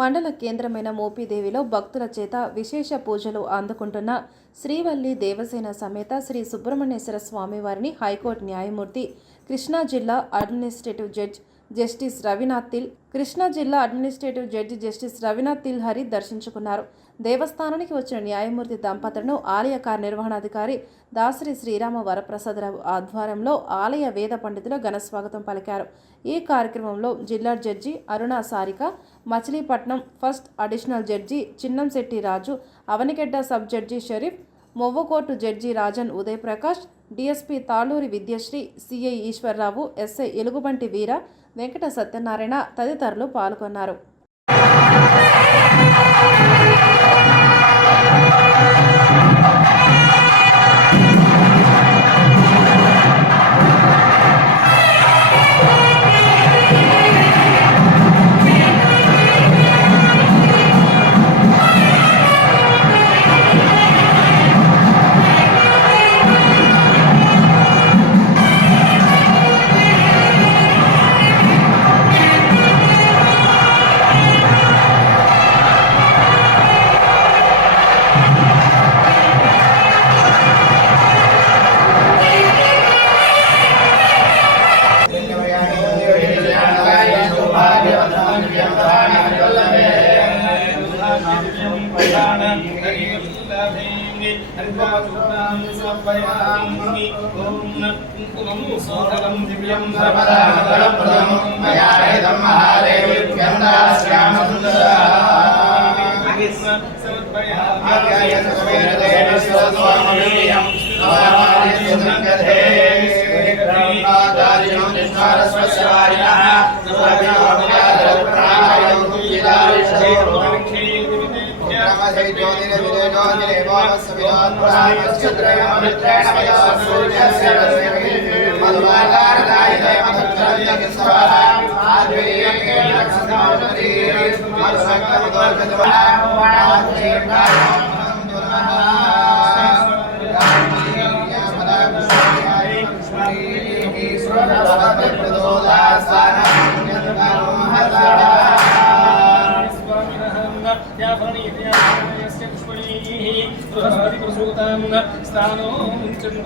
మండల కేంద్రమైన మోపిదేవిలో భక్తుల చేత విశేష పూజలు అందుకుంటున్న శ్రీవల్లి దేవసేన సమేత శ్రీ సుబ్రహ్మణ్యేశ్వర స్వామివారిని హైకోర్టు న్యాయమూర్తి కృష్ణా జిల్లా అడ్మినిస్ట్రేటివ్ జడ్జి జస్టిస్ రవినాథ్ తిల్హరి దర్శించుకున్నారు. దేవస్థానానికి వచ్చిన న్యాయమూర్తి దంపతులను ఆలయ కార్యనిర్వహణాధికారి దాసరి శ్రీరామ వరప్రసాదరావు ఆధ్వర్యంలో ఆలయ వేద పండితులు ఘనస్వాగతం పలికారు. ఈ కార్యక్రమంలో జిల్లా judge Aruna Sarika, Machilipatnam first additional judge Chinnamsetti Raju, Avanigadda sub judge Sharif, మొవ్వకోర్టు judge Rajan Uday Prakash, DSP Taluri Vidyasri, CI Eswar Rao, SI Elugubanti Veera, Venkata Satyanarayana తదితరులు పాల్గొన్నారు.